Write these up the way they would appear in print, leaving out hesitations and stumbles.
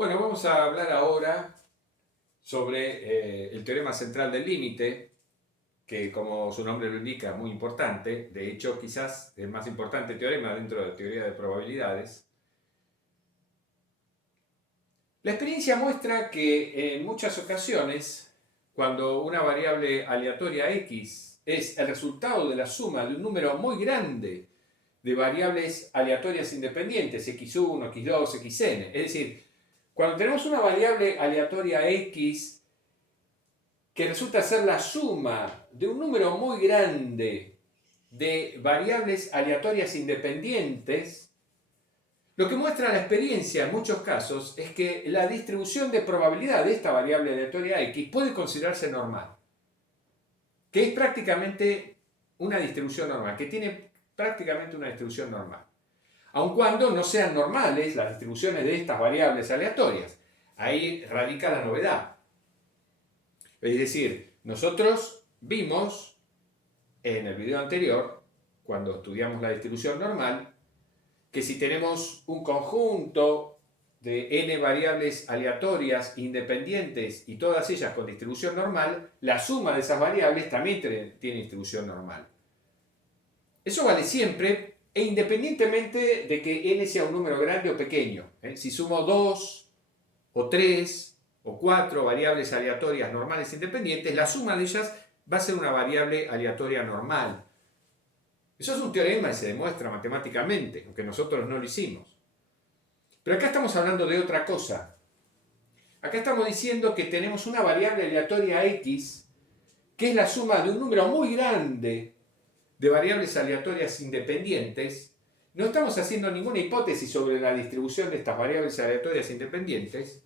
Bueno, vamos a hablar ahora sobre el teorema central del límite, que como su nombre lo indica, muy importante. De hecho, quizás el más importante teorema dentro de la teoría de probabilidades. La experiencia muestra que en muchas ocasiones, cuando una variable aleatoria x es el resultado de la suma de un número muy grande de variables aleatorias independientes, x1, x2, xn, es decir, cuando tenemos una variable aleatoria x que resulta ser la suma de un número muy grande de variables aleatorias independientes, lo que muestra la experiencia en muchos casos es que la distribución de probabilidad de esta variable aleatoria x puede considerarse normal, que es prácticamente una distribución normal, que tiene prácticamente una distribución normal, aun cuando no sean normales las distribuciones de estas variables aleatorias. Ahí radica la novedad. Es decir, nosotros vimos en el video anterior, cuando estudiamos la distribución normal, que si tenemos un conjunto de n variables aleatorias independientes y todas ellas con distribución normal, la suma de esas variables también tiene distribución normal. Eso vale siempre e independientemente de que n sea un número grande o pequeño. Si sumo 2 o 3 o 4 variables aleatorias normales independientes, la suma de ellas va a ser una variable aleatoria normal. Eso es un teorema y se demuestra matemáticamente, aunque nosotros no lo hicimos. Pero acá estamos hablando de otra cosa. Acá estamos diciendo que tenemos una variable aleatoria x, que es la suma de un número muy grande de variables aleatorias independientes. No estamos haciendo ninguna hipótesis sobre la distribución de estas variables aleatorias independientes.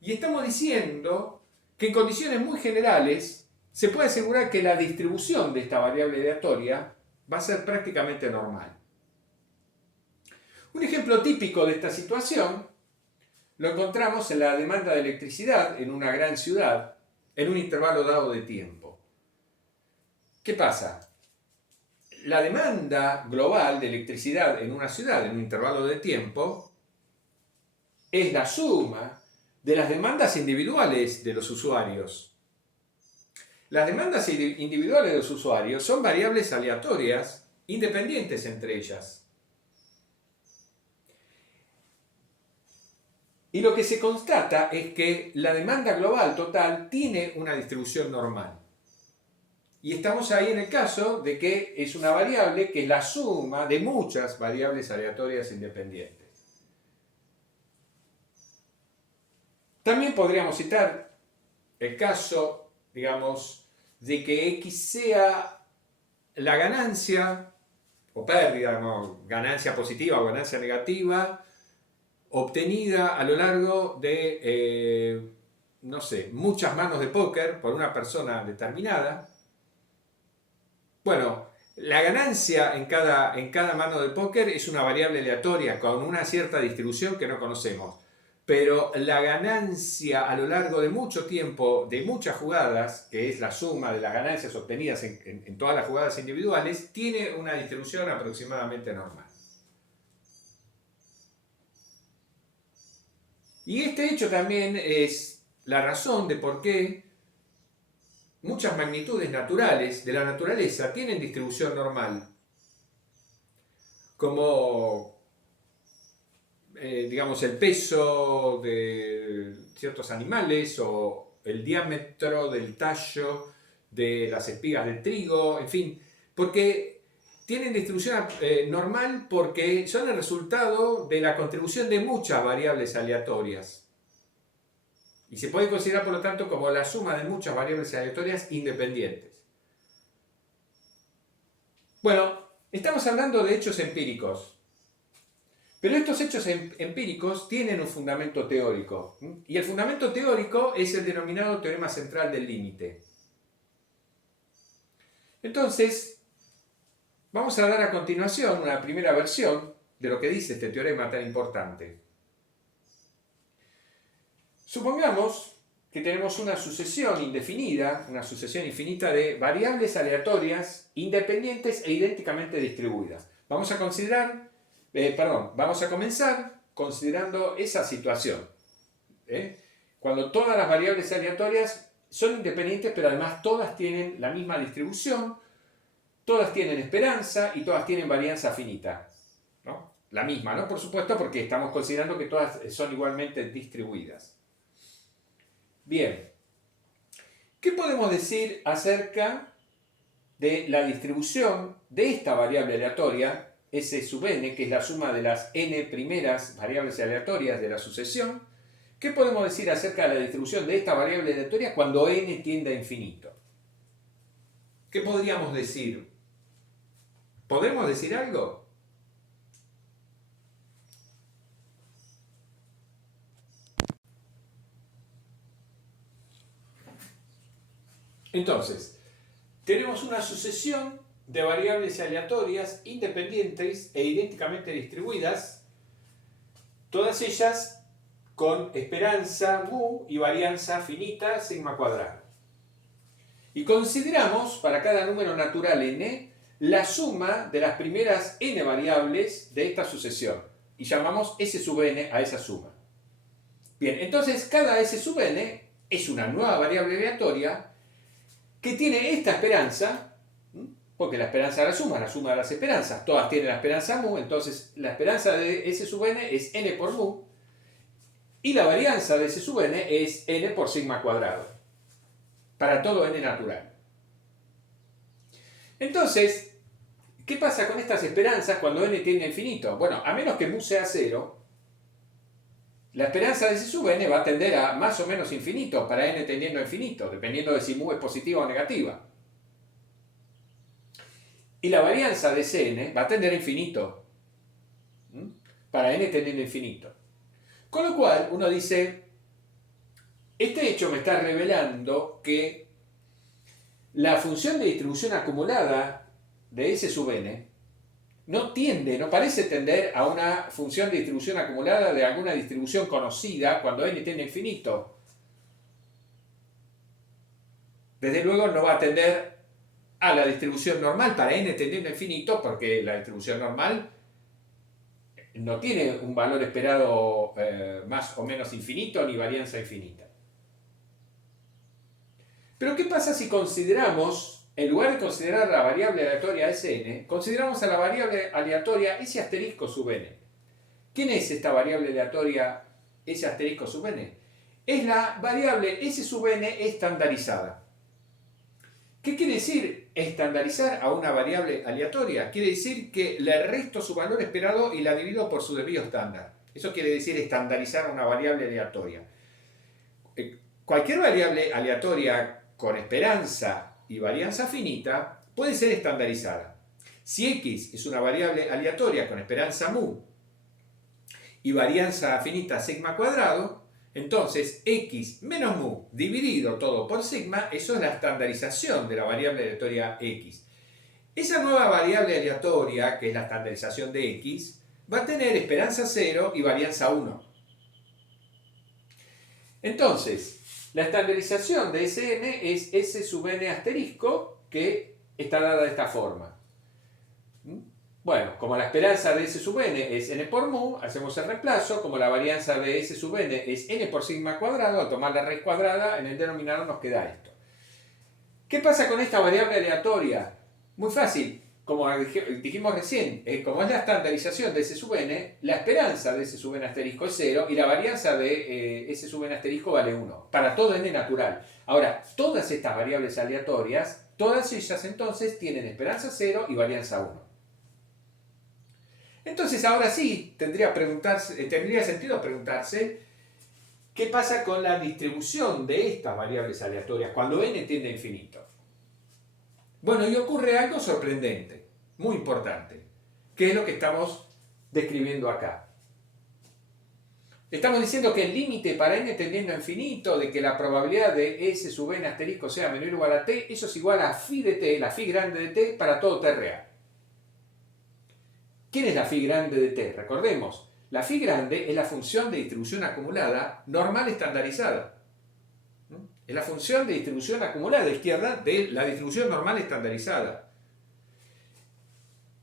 Y estamos diciendo que en condiciones muy generales se puede asegurar que la distribución de esta variable aleatoria va a ser prácticamente normal. Un ejemplo típico de esta situación lo encontramos en la demanda de electricidad en una gran ciudad en un intervalo dado de tiempo. ¿Qué pasa? La demanda global de electricidad en una ciudad en un intervalo de tiempo es la suma de las demandas individuales de los usuarios. Las demandas individuales de los usuarios son variables aleatorias independientes entre ellas. Y lo que se constata es que la demanda global total tiene una distribución normal. Y estamos ahí en el caso de que es una variable que es la suma de muchas variables aleatorias independientes. También podríamos citar el caso, digamos, de que x sea la ganancia o pérdida, ¿no? Ganancia positiva o ganancia negativa, obtenida a lo largo de, no sé, muchas manos de póker por una persona determinada. Bueno, la ganancia en cada mano de póker es una variable aleatoria con una cierta distribución que no conocemos. Pero la ganancia a lo largo de mucho tiempo, de muchas jugadas, que es la suma de las ganancias obtenidas en todas las jugadas individuales, tiene una distribución aproximadamente normal. Y este hecho también es la razón de por qué muchas magnitudes naturales de la naturaleza tienen distribución normal. Como, digamos, el peso de ciertos animales o el diámetro del tallo de las espigas del trigo, en fin, porque tienen distribución normal porque son el resultado de la contribución de muchas variables aleatorias. Y se puede considerar, por lo tanto, como la suma de muchas variables aleatorias independientes. Bueno, estamos hablando de hechos empíricos. Pero estos hechos empíricos tienen un fundamento teórico. Y el fundamento teórico es el denominado teorema central del límite. Entonces, vamos a dar a continuación una primera versión de lo que dice este teorema tan importante. Supongamos que tenemos una sucesión indefinida, una sucesión infinita de variables aleatorias independientes e idénticamente distribuidas. Vamos a comenzar considerando esa situación. ¿eh? Cuando todas las variables aleatorias son independientes, pero además todas tienen la misma distribución, todas tienen esperanza y todas tienen varianza finita, ¿no? La misma, ¿no? Por supuesto, porque estamos considerando que todas son igualmente distribuidas. Bien, ¿qué podemos decir acerca de la distribución de esta variable aleatoria, S sub n, que es la suma de las n primeras variables aleatorias de la sucesión? ¿Qué podemos decir acerca de la distribución de esta variable aleatoria cuando n tiende a infinito? ¿Qué podríamos decir? ¿Podemos decir algo? Entonces, tenemos una sucesión de variables aleatorias independientes e idénticamente distribuidas, todas ellas con esperanza mu y varianza finita sigma cuadrado. Y consideramos para cada número natural n la suma de las primeras n variables de esta sucesión y llamamos S sub n a esa suma. Bien, entonces cada S sub n es una nueva variable aleatoria que tiene esta esperanza, porque la esperanza es la suma de las esperanzas, todas tienen la esperanza mu, entonces la esperanza de S sub n es n por mu, y la varianza de S sub n es n por sigma cuadrado, para todo n natural. Entonces, ¿qué pasa con estas esperanzas cuando n tiende a infinito? Bueno, a menos que mu sea 0, la esperanza de S sub n va a tender a más o menos infinito para n tendiendo a infinito, dependiendo de si mu es positiva o negativa. Y la varianza de Cn va a tender a infinito, para n tendiendo a infinito. Con lo cual, uno dice, este hecho me está revelando que la función de distribución acumulada de S sub n no parece tender a una función de distribución acumulada de alguna distribución conocida cuando n tiende a infinito. Desde luego no va a tender a la distribución normal para n tendiendo a infinito, porque la distribución normal no tiene un valor esperado más o menos infinito ni varianza infinita. Pero ¿qué pasa si consideramos, en lugar de considerar la variable aleatoria Sn, consideramos a la variable aleatoria S asterisco sub n? ¿Quién es esta variable aleatoria S asterisco sub n? Es la variable S sub n estandarizada. ¿Qué quiere decir estandarizar a una variable aleatoria? Quiere decir que le resto su valor esperado y la divido por su debido estándar. Eso quiere decir estandarizar a una variable aleatoria. Cualquier variable aleatoria con esperanza y varianza finita puede ser estandarizada. Si x es una variable aleatoria con esperanza mu y varianza finita sigma cuadrado, entonces x menos mu dividido todo por sigma, eso es la estandarización de la variable aleatoria x. Esa nueva variable aleatoria, que es la estandarización de x, va a tener esperanza 0 y varianza 1. Entonces, la estandarización de Sn es S sub n asterisco, que está dada de esta forma. Bueno, como la esperanza de S sub n es n por mu, hacemos el reemplazo. Como la varianza de S sub n es n por sigma cuadrado, al tomar la raíz cuadrada, en el denominador nos queda esto. ¿Qué pasa con esta variable aleatoria? Muy fácil. Como dijimos recién, como es la estandarización de S sub n, la esperanza de S sub n asterisco es 0 y la varianza de S sub n asterisco vale 1, para todo n natural. Ahora, todas estas variables aleatorias, todas ellas entonces tienen esperanza 0 y varianza 1. Entonces, ahora sí, tendría sentido preguntarse qué pasa con la distribución de estas variables aleatorias cuando n tiende a infinito. Bueno, y ocurre algo sorprendente, muy importante, que es lo que estamos describiendo acá. Estamos diciendo que el límite para n tendiendo a infinito de que la probabilidad de S sub n asterisco sea menor o igual a t, eso es igual a phi de t, la phi grande de t, para todo t real. ¿Quién es la phi grande de t? Recordemos, la phi grande es la función de distribución acumulada normal estandarizada. Es la función de distribución acumulada de izquierda de la distribución normal estandarizada.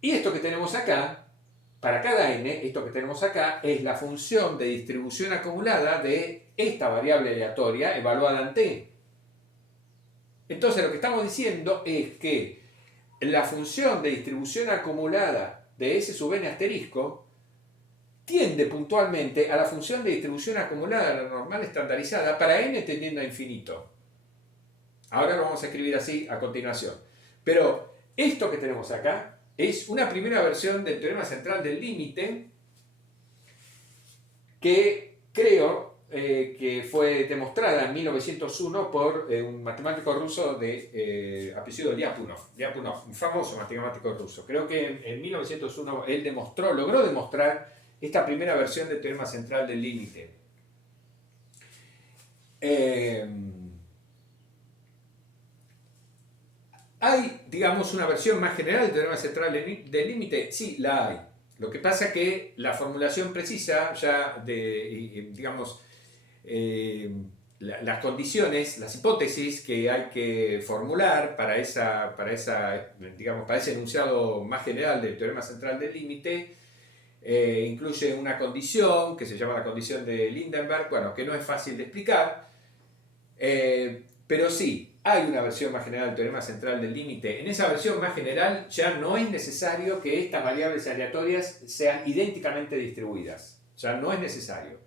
Y esto que tenemos acá, para cada n, esto que tenemos acá, es la función de distribución acumulada de esta variable aleatoria evaluada en t. Entonces lo que estamos diciendo es que la función de distribución acumulada de S sub n asterisco tiende puntualmente a la función de distribución acumulada de la normal estandarizada para n tendiendo a infinito. Ahora lo vamos a escribir así a continuación. Pero esto que tenemos acá es una primera versión del teorema central del límite que creo que fue demostrada en 1901 por un matemático ruso de apellido Lyapunov, un famoso matemático ruso. Creo que en 1901 él logró demostrar esta primera versión del teorema central del límite. ¿Hay, digamos, una versión más general del teorema central del límite? Sí, la hay. Lo que pasa es que la formulación precisa ya de, digamos, las condiciones, las hipótesis que hay que formular para ese enunciado más general del teorema central del límite, incluye una condición que se llama la condición de Lindenberg, bueno, que no es fácil de explicar, pero sí, hay una versión más general del teorema central del límite. En esa versión más general ya no es necesario que estas variables aleatorias sean idénticamente distribuidas. Ya no es necesario.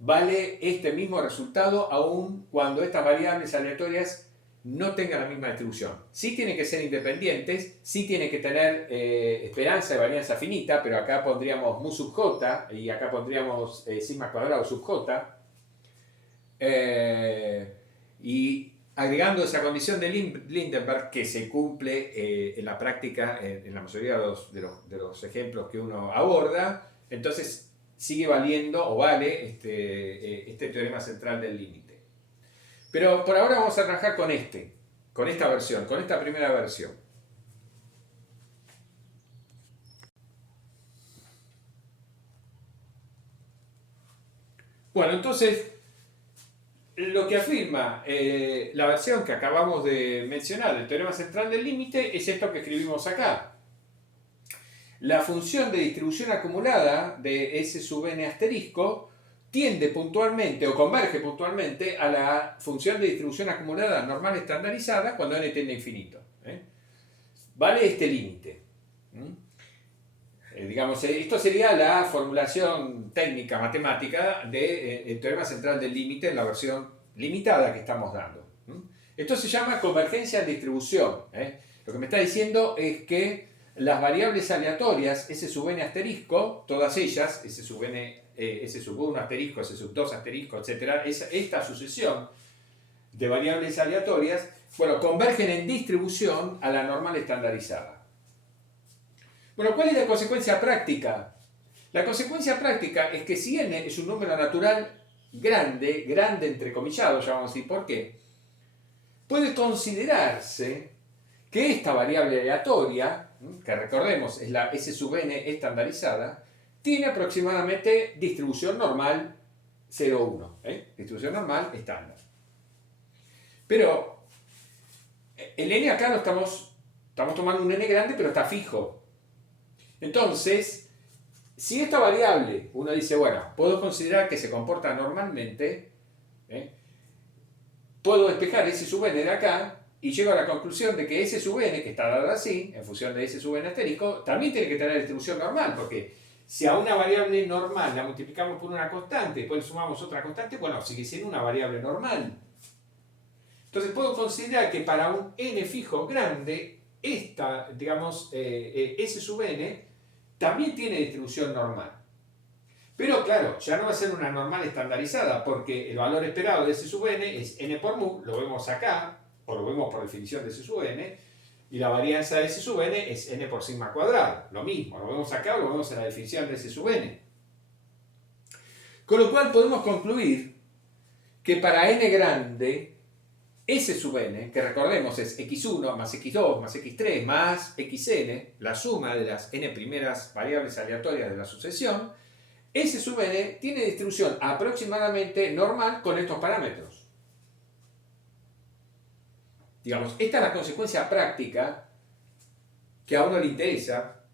Vale este mismo resultado aun cuando estas variables aleatorias no tengan la misma distribución. Sí tienen que ser independientes, sí tienen que tener esperanza de varianza finita, pero acá pondríamos mu sub j y acá pondríamos sigma cuadrado sub j. Y agregando esa condición de Lindenberg que se cumple en la práctica en la mayoría de los ejemplos que uno aborda, entonces sigue valiendo o vale este teorema central del límite. Pero por ahora vamos a trabajar con esta versión, con esta primera versión. Bueno, entonces lo que afirma la versión que acabamos de mencionar del teorema central del límite es esto que escribimos acá. La función de distribución acumulada de S sub n asterisco tiende puntualmente o converge puntualmente a la función de distribución acumulada normal estandarizada cuando n tiende a infinito. Vale este límite. Digamos, esto sería la formulación técnica matemática del teorema central del límite en la versión limitada que estamos dando. Esto se llama convergencia en distribución. Lo que me está diciendo es que las variables aleatorias, S sub n asterisco, todas ellas, S sub 1 asterisco, S sub 2 asterisco, etc., esta sucesión de variables aleatorias, bueno, convergen en distribución a la normal estandarizada. Bueno, ¿cuál es la consecuencia práctica? La consecuencia práctica es que si n es un número natural grande entrecomillado, ya vamos a decir por qué, puede considerarse que esta variable aleatoria, que recordemos es la S sub n estandarizada, tiene aproximadamente distribución normal 0,1, distribución normal estándar. Pero el n acá lo estamos tomando un n grande, pero está fijo. Entonces, si esta variable, uno dice, bueno, puedo considerar que se comporta normalmente, puedo despejar S sub n de acá y llego a la conclusión de que S sub n, que está dada así, en función de S sub n asterisco, también tiene que tener distribución normal, porque si a una variable normal la multiplicamos por una constante y después sumamos otra constante, bueno, sigue siendo una variable normal. Entonces puedo considerar que para un n fijo grande, esta, digamos, S sub n, también tiene distribución normal. Pero claro, ya no va a ser una normal estandarizada porque el valor esperado de S sub n es n por mu, lo vemos acá, o lo vemos por definición de S sub n, y la varianza de S sub n es n por sigma cuadrado. Lo mismo, lo vemos acá o lo vemos en la definición de S sub n. Con lo cual podemos concluir que para n grande, S sub n, que recordemos es x1 más x2 más x3 más xn, la suma de las n primeras variables aleatorias de la sucesión, S sub n tiene distribución aproximadamente normal con estos parámetros. Digamos, esta es la consecuencia práctica que a uno le interesa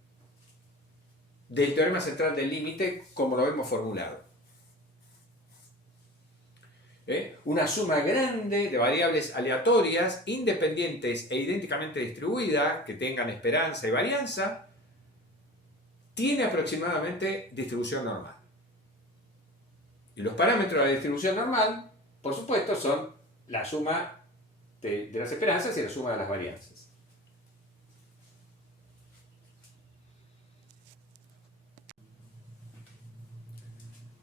del teorema central del límite como lo hemos formulado. Una suma grande de variables aleatorias, independientes e idénticamente distribuidas, que tengan esperanza y varianza, tiene aproximadamente distribución normal. Y los parámetros de la distribución normal, por supuesto, son la suma de las esperanzas y la suma de las varianzas.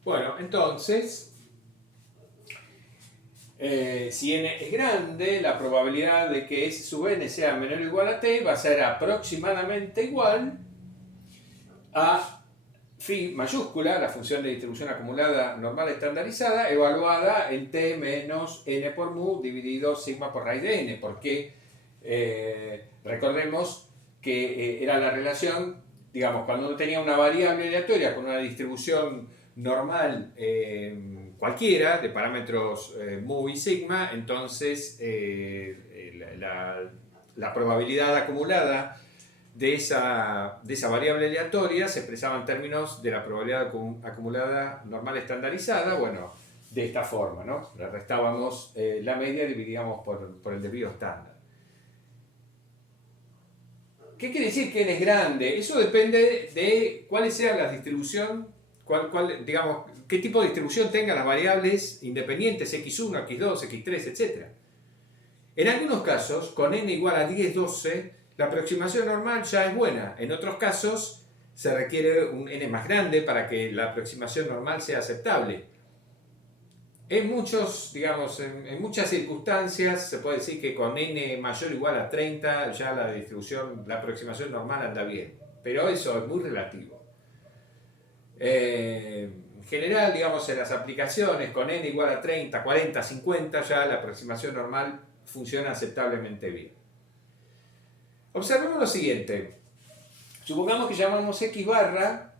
Bueno, entonces, si n es grande, la probabilidad de que S sub n sea menor o igual a t va a ser aproximadamente igual a phi mayúscula, la función de distribución acumulada normal estandarizada, evaluada en t menos n por mu dividido sigma por raíz de n, porque recordemos que era la relación, digamos, cuando uno tenía una variable aleatoria con una distribución normal cualquiera de parámetros mu y sigma, entonces la probabilidad acumulada de esa variable aleatoria se expresaba en términos de la probabilidad acumulada normal estandarizada, bueno, de esta forma, ¿no? Le restábamos la media y dividíamos por el desvío estándar. ¿Qué quiere decir que n es grande? Eso depende de cuál sea la distribución, digamos, qué tipo de distribución tengan las variables independientes x1, x2, x3, etc. En algunos casos, con n igual a 10, 12, la aproximación normal ya es buena. En otros casos, se requiere un n más grande para que la aproximación normal sea aceptable. En muchas circunstancias se puede decir que con n mayor o igual a 30 ya la aproximación normal anda bien. Pero eso es muy relativo. En general, digamos, en las aplicaciones con n igual a 30, 40, 50 ya la aproximación normal funciona aceptablemente bien. Observemos lo siguiente. Supongamos que llamamos x barra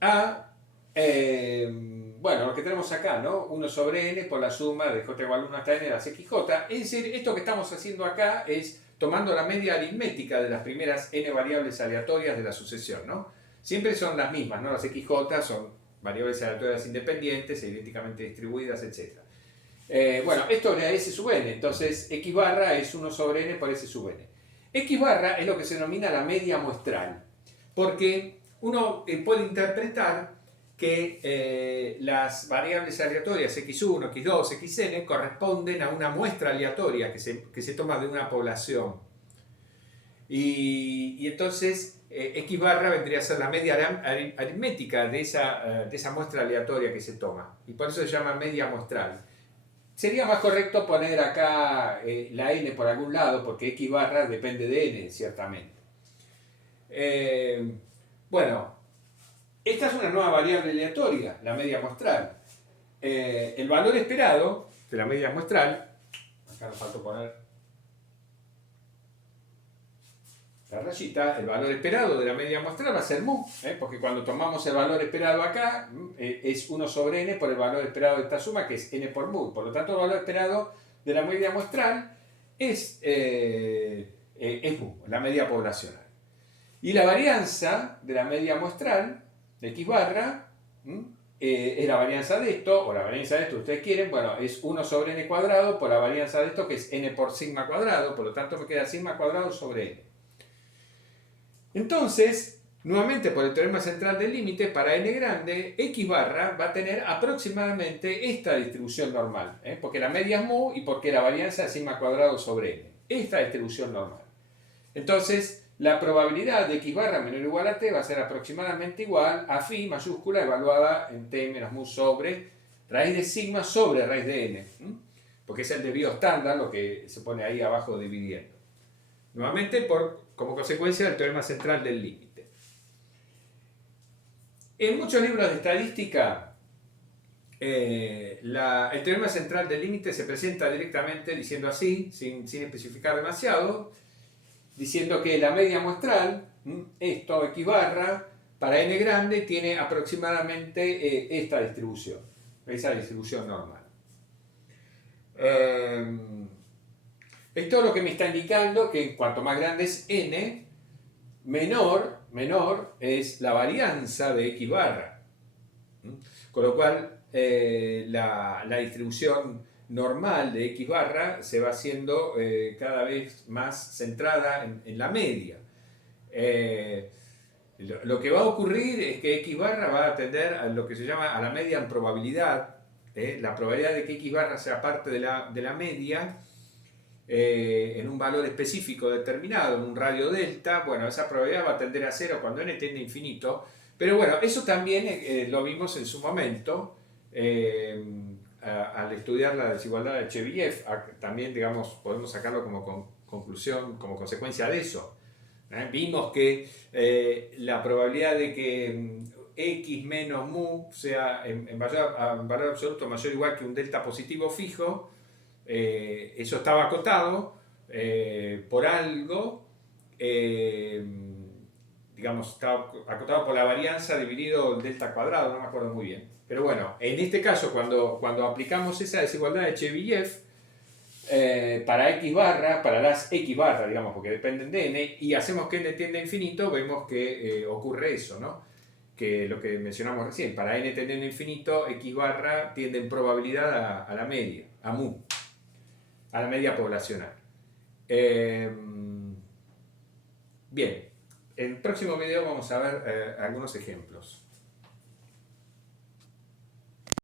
a, bueno, lo que tenemos acá, ¿no? 1 sobre n por la suma de j igual a 1 hasta n de las xj. Es decir, esto que estamos haciendo acá es tomando la media aritmética de las primeras n variables aleatorias de la sucesión, ¿no? Siempre son las mismas, ¿no? Las xj son variables aleatorias independientes e idénticamente distribuidas, etc. Bueno, esto era S sub n, entonces x barra es 1 sobre n por S sub n. X barra es lo que se denomina la media muestral, porque uno puede interpretar que las variables aleatorias x1, x2, xn corresponden a una muestra aleatoria que se toma de una población. Y entonces x barra vendría a ser la media aritmética de esa muestra aleatoria que se toma. Y por eso se llama media muestral. Sería más correcto poner acá la n por algún lado, porque x barra depende de n, ciertamente. Bueno, esta es una nueva variable aleatoria, la media muestral. El valor esperado de la media muestral, acá nos falta poner la rayita, el valor esperado de la media muestral va a ser mu, porque cuando tomamos el valor esperado acá, es 1 sobre n por el valor esperado de esta suma, que es n por mu. Por lo tanto, el valor esperado de la media muestral es mu, la media poblacional. Y la varianza de la media muestral, de x barra, es la varianza de esto, o la varianza de esto, ustedes quieren, bueno, es 1 sobre n cuadrado por la varianza de esto, que es n por sigma cuadrado, por lo tanto me queda sigma cuadrado sobre n. Entonces, nuevamente por el teorema central del límite, para n grande, x barra va a tener aproximadamente esta distribución normal, porque la media es mu y porque la varianza es sigma cuadrado sobre n. Esta distribución normal. Entonces, la probabilidad de x barra menor o igual a t va a ser aproximadamente igual a phi mayúscula evaluada en t menos mu sobre raíz de sigma sobre raíz de n, porque es el desvío estándar lo que se pone ahí abajo dividiendo. Nuevamente como consecuencia del teorema central del límite. En muchos libros de estadística, el teorema central del límite se presenta directamente diciendo así, sin especificar demasiado, diciendo que la media muestral, esto x barra, para n grande tiene aproximadamente esta distribución, esa distribución normal. Esto es lo que me está indicando que cuanto más grande es n, menor es la varianza de X barra. Con lo cual, la distribución normal de X barra se va haciendo cada vez más centrada en la media. Lo que va a ocurrir es que X barra va a tender a lo que se llama a la media en probabilidad. La probabilidad de que X barra sea parte de la media en un valor específico determinado, en un radio delta, bueno, esa probabilidad va a tender a cero cuando n tiende a infinito. Pero bueno, eso también lo vimos en su momento al estudiar la desigualdad de Chebyshev. También, digamos, podemos sacarlo como conclusión, como consecuencia de eso. Vimos que la probabilidad de que x menos mu sea en valor absoluto mayor o igual que un delta positivo fijo, eso estaba acotado por algo, digamos, estaba acotado por la varianza dividido el delta cuadrado, no me acuerdo muy bien. Pero bueno, en este caso, cuando aplicamos esa desigualdad de Chebyshev, para X barra, para las X barra, digamos, porque dependen de n, y hacemos que n tiende a infinito, vemos que ocurre eso, ¿no? Que lo que mencionamos recién, para n tendiendo a infinito, X barra tiende en probabilidad a la media, a mu, a la media poblacional. Bien, en el próximo video vamos a ver algunos ejemplos.